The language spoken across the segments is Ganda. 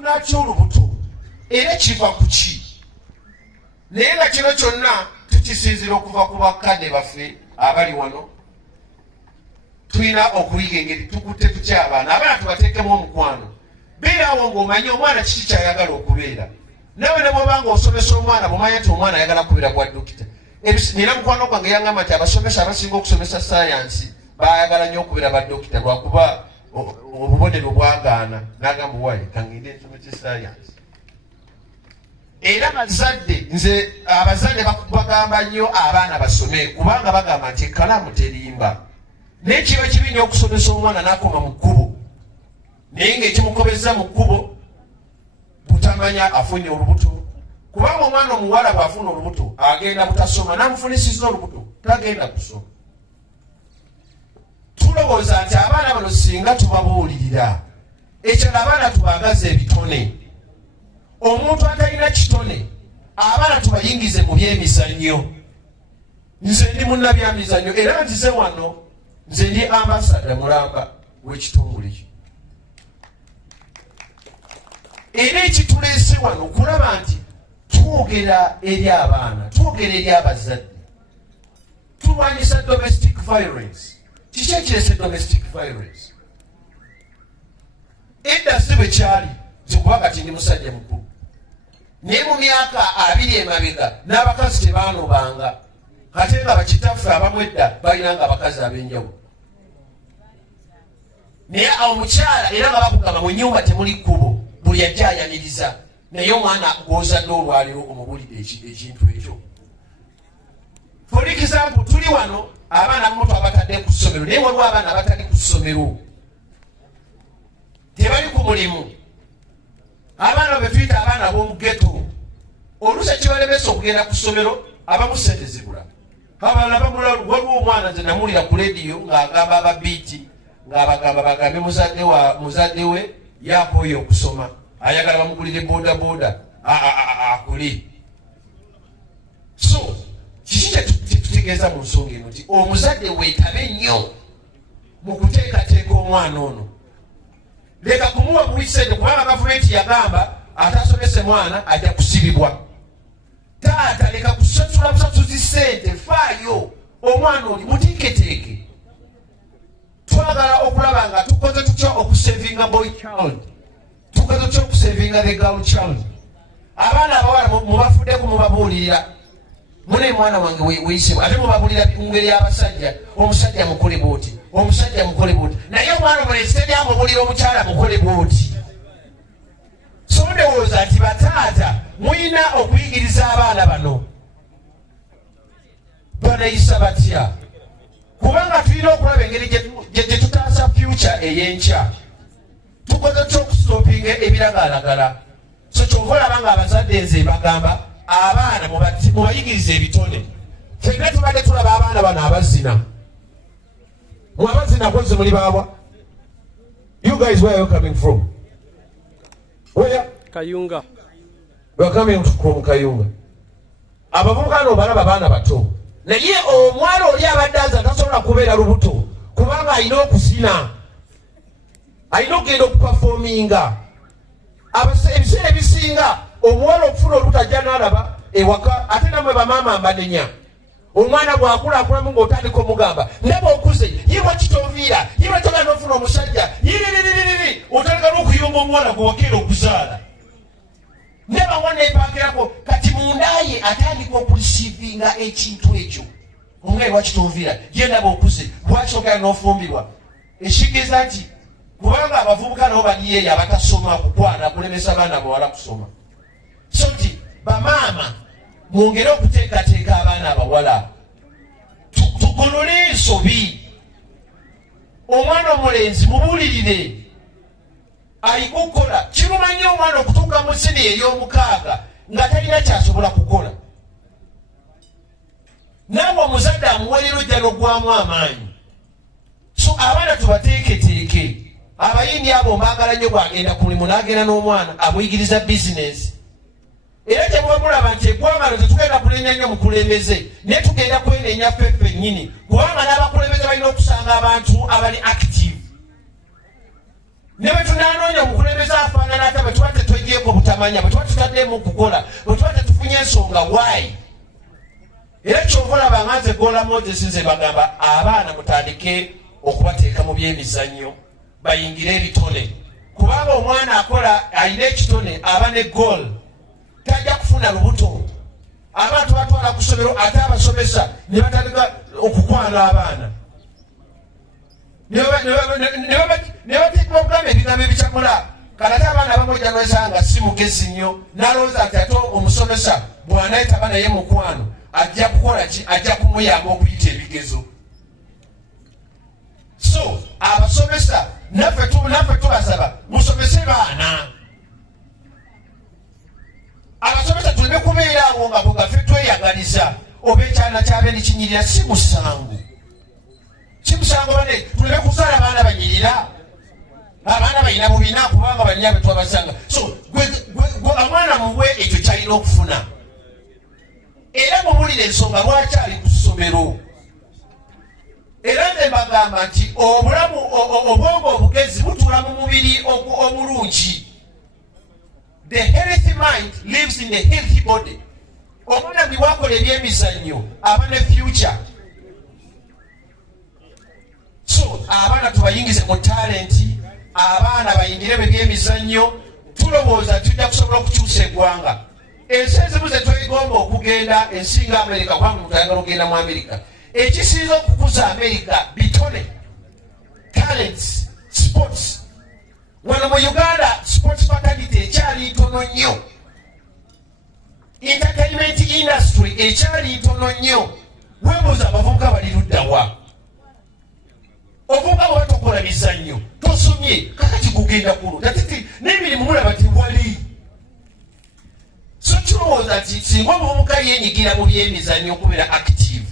Nakyolubuto era kiva ku ki? Naye nga kino kyonna tukisinzira okuva ku bakadde baffe abali wano. Tulina okuyiga engeri tukutte tutya abaana. Abaana tubateekemu omukwano. Beerawo ng'omanyi omwana kiki kyayagala okubeera. Nawe ne bw'obanga osomesa omwana bw'omanyi nti omwana ayagala kubeera bwa dokita. Nina mukwano gwange yangamba nti abasomesa abasinga okusomesa sayansi baayagala nnyo okubeera ba dokita lwakuba obubonero bwagaana. N'agamba wayi kangende nsomesa sayansi. Era abazadde bagamba nnyo abaana basome kubanga bagamba nti ekkalaamu terimba. Naye kiba kibi nnyo okusomesa omwana n'akoma mu kkubo. Naye ng'ekimukobezza mu kkubo butamanya afunye olubuto. Kubanga omwana omuwala bw'afuna olubuto agenda butasoma n'amufunisiza olubuto tagenda kusoma. Tulowooza nti abaana bano singa tubabuulirira ekyala abaana tubagaza ebitone. Omuntu atalina kitone abaana tubayingize mu byemizannyo. Nze ndi munnabyamizannyo era nzize wano nze ndi ambasada mulamba w'ekitongole kyo. Era ekituleese wano kulaba nti twogera eri abaana, twogera eri abazadde, tulwanyisa domestic violence. Kiki ekireese domestic violence? Edda si bwe kyali zikuba kati ndi musajja mukulu. Naye mu myaka 2 emabega n'abakazi tebaanobanga. Kate nga bakitaffe abamu edda balinanga abakazi ab'enjawulo. Naye omukyala era nga bakugamba mu nnyumba temuli kkubo buli ajja ayaniriza. Naye omwana gw'ozadde olwaliro omubulidde ekintu ekyo. For example, tuli wano abaana muto abatadde ku ssomero naye waliwo abaana abatali ku ssomero. Tebali ku mulimu. Abaana be tuyita abaana b'omu ghetto. Oluusi kibalemesa okugenda ku ssomero abamu ssente zibula. Abalala bamula waliwo omwana nze namuwulira ku lediyo ng'agamba ababiiti ng'abagamba bagambe muzadde we yakooye okusoma. Ayagala bamugulire boda boda akuli. So kiki kyetutegeeza mu nsonga eno nti omuzadde weetabe nnyo mu kuteekateeka omwana ono. Leka kumuwa buwisente kubanga gavumenti yagamba atasomese mwana ajja kusibibwa. Taata leka kusasula busatuzi ssente, faayo omwana oli muteeketeeke. Twagala okulaba nga tukoze tutya okusevinga boy child, tukoze tutya okusevinga the girl child. Abaana abawala mubafuddeko mubabuulirira. Mune mwana wange weyisibwa ate mubabuulira ngeri y'abasajja. Omusajja mukole bwoti, omusajja mukole bwoti. Naye omwana omulenzi teryamubuulira omukyala mukole bwoti. So ndowooza nti bataata muyina okuyigiriza abaana bano banayisa batya. Kubanga tulina okulaba engeri gye tutaasa future ey'enkya. Tukoze tutya okusitopinga ebiragalalagala. So kyova olaba nga abazadde nze bagamba abaana mubayigiriza ebitone. Ffenna tubadde tulaba abaana bano abazina. Mu abazina koze muli baabwa. You guys, where are you coming from? Where? Kayunga. We are coming from Kayunga. Abavubuka no balaba baana bato. Naye omwala oli abadde aza tasobola kubeera lubuto kubanga alina okusina. Alina okugenda okupafominga. Ebiseera ebisinga omuwala okufuna olubuto ajja n'alaba ewaka ate namwe bamaama mbanenya. Omwana bw'akulakulamu ng'otandika omugamba ndaba okuze yibwa kitoviira yibwa toga n'ofuna omusajja yiririri otandika n'okuyomba omuwala gwe wakeera okuzaala. Ndaba mwana epaakirako kati mundaye atandika okulisiivinga ekintu ekyo. Omwana wakitoviira ye ndaba okuze bwakitokera n'ofumbirwa. Ekigeza nti kubanga abavubuka nabo baliyeeyo abatasoma kukwana kulemesa abaana bawala kusoma. So nti bamaama mwongere okuteekateeka abaana abawala. Tugolole ensobi. Omwana omulenzi mubuulirire ayige okukola. Kimumanyi omwana okutuuka mu sini ey'omukaaga nga talina kyasobola kukola. Naawe omuzadde amuwalira ojja n'ogwamu amaanyi. So abaana tubateeketeeke. Abayindi abo mbaagala nnyo bw'agenda ku mulimu n'agenda n'omwana amuyigiriza bizinesi. Era kyemuba mulaba nti eggwanga tetugenda kunenya nnyo mukulembeze naye tugenda kwenenya ffeffe nnyini kubanga n'abakulembeze balina okusanga abantu abali active. Ne bwe tunaanoonya omukulembeze afaanana ate bwe tuba tutamanya bwe tuba tutaddemu okukola bwe tuba tetufunye ensonga waayi. Era kyova olaba nga nze Golola Moses nze bagamba abaana mutandike okubateeka mu byemizannyo bayingire ebitone, kubanga omwana akola alina ekitone aba ne goal tajja kufuna lubuto. Abantu batwala ku ssomero ate abasomesa ne batandika okukwana abaana ne bateeka okugamba ebigambo ebikyamula. Kalate abaana bamujja nwesanga si mugezi nnyo nalowooza nti ate omusomesa bw'anayita naye mukwano ajja kukola ki, ajja kumuyamba okuyita ebigezo. So abasomesa naffe tubasaba musomese baana. Abasomesa tuleme kubeera awo nga bwegaffe tweyagaliza oba ekyana kyabe nekinyirira. Si musango bane tuleme kuzaala baana banyirira. Abaana balina bubina kubanga balina be twabasanga. So omwana muwe ekyo kyalina okufuna era mubulire ensonga lwaki ali ku ssomero. Era nze mbagamba nti obulamu obwongo obugezi butuula mu mubiri omulungi. The healthy mind lives in the healthy body. Omwana bwe wakola ebyemizannyo aba ne future. So abaana tubayingize mu talenti, abaana bayingire mu byemizannyo. Tulowooza tujja kusobola okukyusa eggwanga. Ensi ezimu ze twegomba okugenda ensinga Amerika, kubanga omuntu ayagala okugenda mu Amerika. Ekisinza okukuza Amerika bitone, talents, sports. Wano mu Uganda sports faculty ekyali ntono nnyo. Entertainment industry ekyali ntono nnyo. Weebuuza abavubuka bali ludda wa? Ovubuka bwe tokola mizannyo tosomye kakati kugenda kulo tatiti n'emirimu mulaba tiwali. So tulowooza nti singa omuvubuka yenyigira mu byemizannyo okubeera active,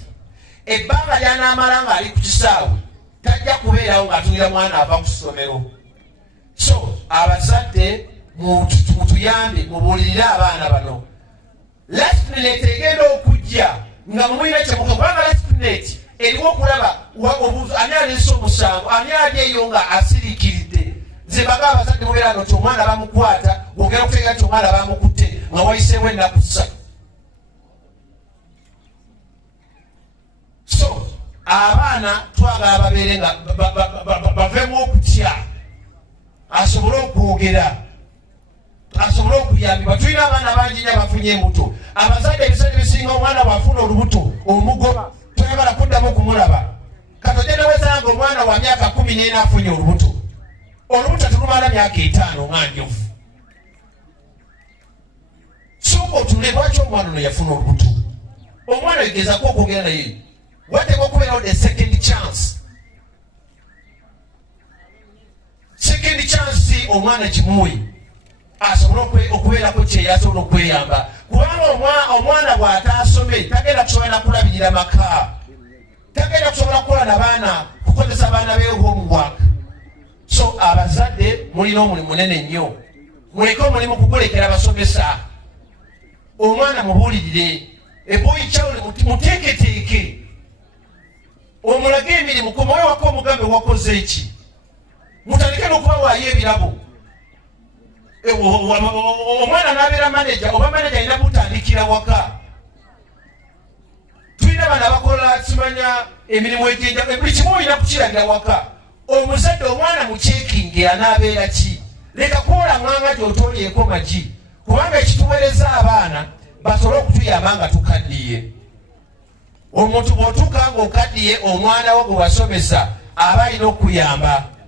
ebbanga ly'anaamala ng'ali ku kisaawe tajja kubeerawo ng'atunira mwana ava ku ssomero. So abazadde mutuyambe mubuulirire abaana bano. Last minute egenda okujja nga mumwina kyemuka, kubanga last minute eriwo okulaba ani aleese omusango, ani ali eyo nga asiriikiridde. Nze baga abazadde mubeera nti omwana bamukwata ogenda okutegeera nti omwana bamukutte nga wayiseewo ennaku 3. So abaana twagala babeere nga bavemu okutya, asobole okwogera, asobole okuyambibwa. Tulina abaana bangi nnyo abafunye embuto. Abazadde ebiseera ebisinga omwana bw'afuna olubuto omugoba toyagala kuddamu okumulaba. Katojja wesanga omwana wa myaka 14 afunye olubuto. Olubuto tulumala myaka 5 nga njovu. Sooka otunule lwaki omwana ono yafuna olubuto. Omwana ogezaako okwogera naye wateeka okubeerawo the second chance. Second chance omwana kimuwe asobole okubeerako kyeyasobola okweyamba, kubanga omwana bw'ataasome tagenda kusobola kulabirira maka, tagenda kusobola kukola n'abaana kukozesa abaana be homework. So abazadde mulina omulimu munene nnyo. Muleke omulimu kugulekera abasomesa. Omwana mubuulirire, eboyi kyawule muteeketeeke, omulage emirimu, komuwewako omugambe wakoze eki. Mutandike n'okubawaayo ebirabo. Omwana n'abeera manager oba manager alina butandikira waka. Tulina bana bakola kimanya emirimu egy'enjawulo, buli kimu olina kukiragira waka. Omuzadde omwana mu checking anaabeera ki? Leka kwola nganga gy'otoolyeko magi, kubanga ekituweereza abaana basobole okutuyamba nga tukaddiye. Omuntu bw'otuuka ng'okaddiye omwana wo gwe wasomesa aba alina okuyamba.